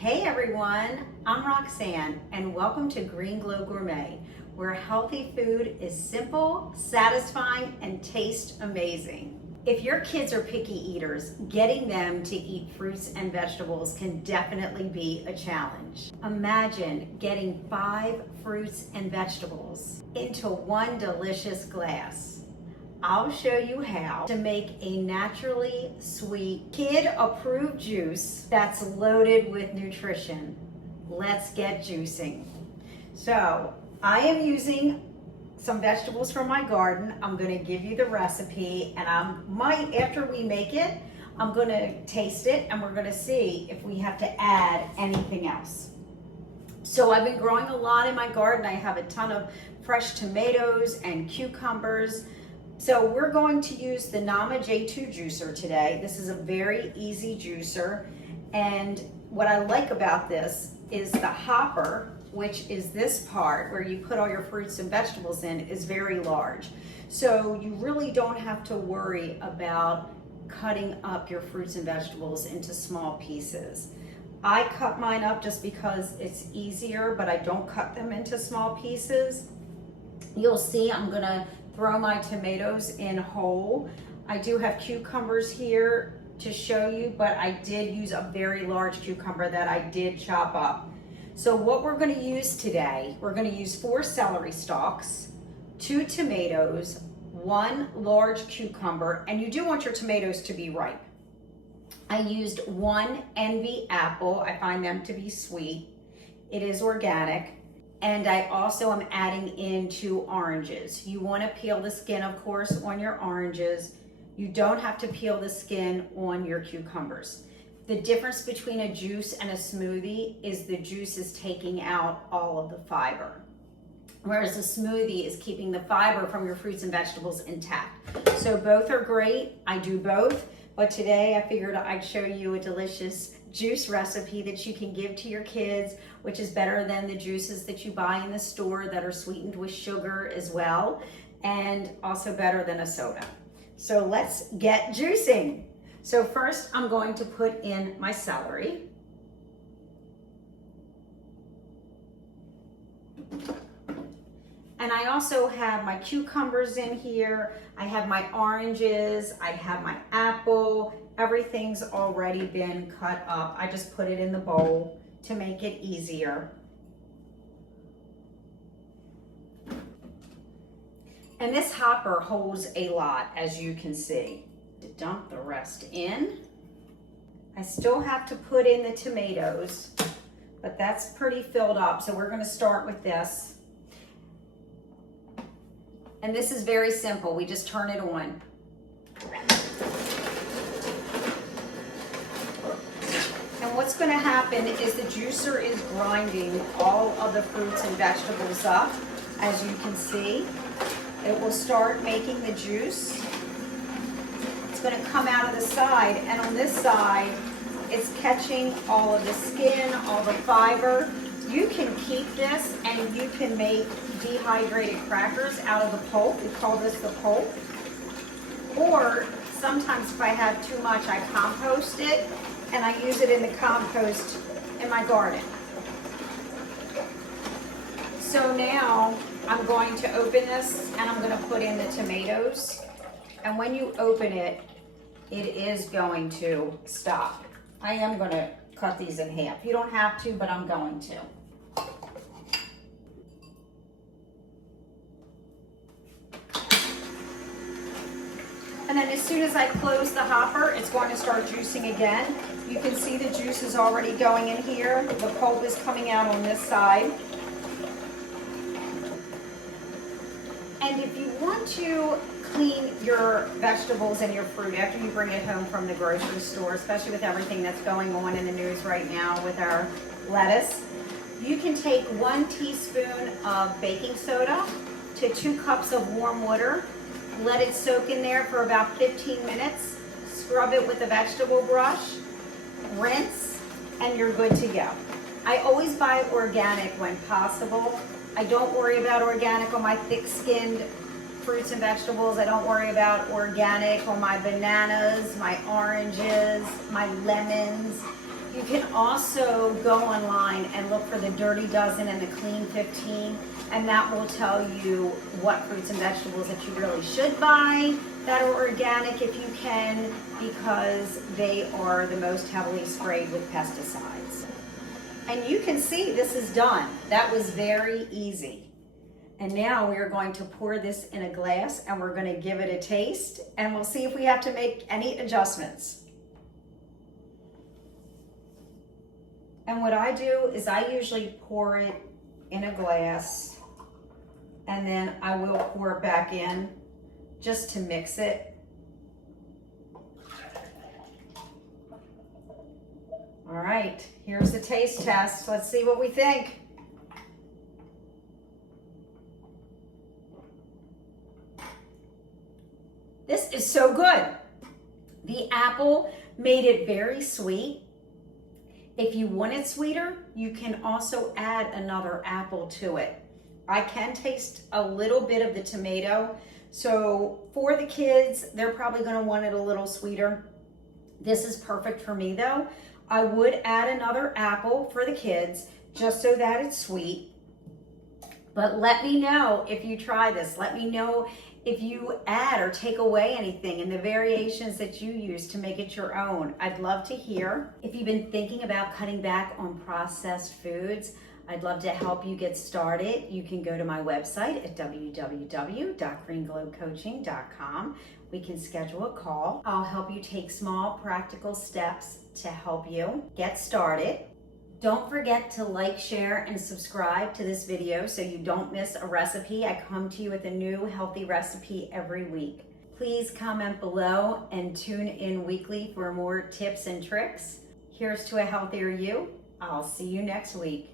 Hey everyone, I'm Roxanne and welcome to Green Glow Gourmet, where healthy food is simple, satisfying, and tastes amazing. If your kids are picky eaters, getting them to eat fruits and vegetables can definitely be a challenge. Imagine getting 5 fruits and vegetables into one delicious glass. I'll show you how to make a naturally sweet, kid-approved juice that's loaded with nutrition. Let's get juicing. So, I am using some vegetables from my garden. I'm gonna give you the recipe, and after we make it, I'm gonna taste it and we're gonna see if we have to add anything else. So I've been growing a lot in my garden. I have a ton of fresh tomatoes and cucumbers. So we're going to use the Nama J2 juicer today. This is a very easy juicer. And what I like about this is the hopper, which is this part where you put all your fruits and vegetables in, is very large. So you really don't have to worry about cutting up your fruits and vegetables into small pieces. I cut mine up just because it's easier, but I don't cut them into small pieces. You'll see I'm gonna throw my tomatoes in whole. I do have cucumbers here to show you, but I did use a very large cucumber that I did chop up. So what we're gonna use today, we're gonna use 4 celery stalks, 2 tomatoes, 1 large cucumber, and you do want your tomatoes to be ripe. I used 1 envy apple. I find them to be sweet. It is organic. And I also am adding in 2 oranges. You want to peel the skin, of course, on your oranges. You don't have to peel the skin on your cucumbers. The difference between a juice and a smoothie is the juice is taking out all of the fiber, whereas a smoothie is keeping the fiber from your fruits and vegetables intact. So both are great. I do both, but today I figured I'd show you a delicious juice recipe that you can give to your kids, which is better than the juices that you buy in the store that are sweetened with sugar as well, and also better than a soda. So let's get juicing. So first I'm going to put in my celery. And I also have my cucumbers in here. I have my oranges, I have my apple. Everything's already been cut up. I just put it in the bowl to make it easier. And this hopper holds a lot, as you can see. To dump the rest in. I still have to put in the tomatoes, but that's pretty filled up. So we're gonna start with this. And this is very simple. We just turn it on. And what's going to happen is the juicer is grinding all of the fruits and vegetables up. As you can see, it will start making the juice. It's going to come out of the side, and on this side, it's catching all of the skin, all the fiber. You can keep this and you can make dehydrated crackers out of the pulp. We call this the pulp. Or sometimes if I have too much, I compost it and I use it in the compost in my garden. So now I'm going to open this and I'm going to put in the tomatoes. And when you open it, it is going to stop. I am going to cut these in half. You don't have to, but I'm going to. And then as soon as I close the hopper, it's going to start juicing again. You can see the juice is already going in here. The pulp is coming out on this side. And if you want to clean your vegetables and your fruit after you bring it home from the grocery store, especially with everything that's going on in the news right now with our lettuce, you can take 1 teaspoon of baking soda to 2 cups of warm water. Let it soak in there for about 15 minutes. Scrub it with a vegetable brush, rinse, and you're good to go. I always buy organic when possible. I don't worry about organic on my thick-skinned fruits and vegetables. I don't worry about organic on my bananas, my oranges, my lemons. You can also go online and look for the Dirty Dozen and the Clean 15, and that will tell you what fruits and vegetables that you really should buy that are organic if you can, because they are the most heavily sprayed with pesticides. And you can see this is done. That was very easy. And now we are going to pour this in a glass and we're going to give it a taste, and we'll see if we have to make any adjustments. And what I do is I usually pour it in a glass and then I will pour it back in just to mix it. All right, here's the taste test. Let's see what we think. This is so good. The apple made it very sweet. If you want it sweeter, you can also add another apple to it. I can taste a little bit of the tomato. So for the kids, they're probably gonna want it a little sweeter. This is perfect for me though. I would add another apple for the kids just so that it's sweet. But let me know if you try this. Let me know if you add or take away anything and the variations that you use to make it your own. I'd love to hear. If you've been thinking about cutting back on processed foods, I'd love to help you get started. You can go to my website at www.greenglowcoaching.com. We can schedule a call. I'll help you take small, practical steps to help you get started. Don't forget to like, share, and subscribe to this video so you don't miss a recipe. I come to you with a new healthy recipe every week. Please comment below and tune in weekly for more tips and tricks. Here's to a healthier you. I'll see you next week.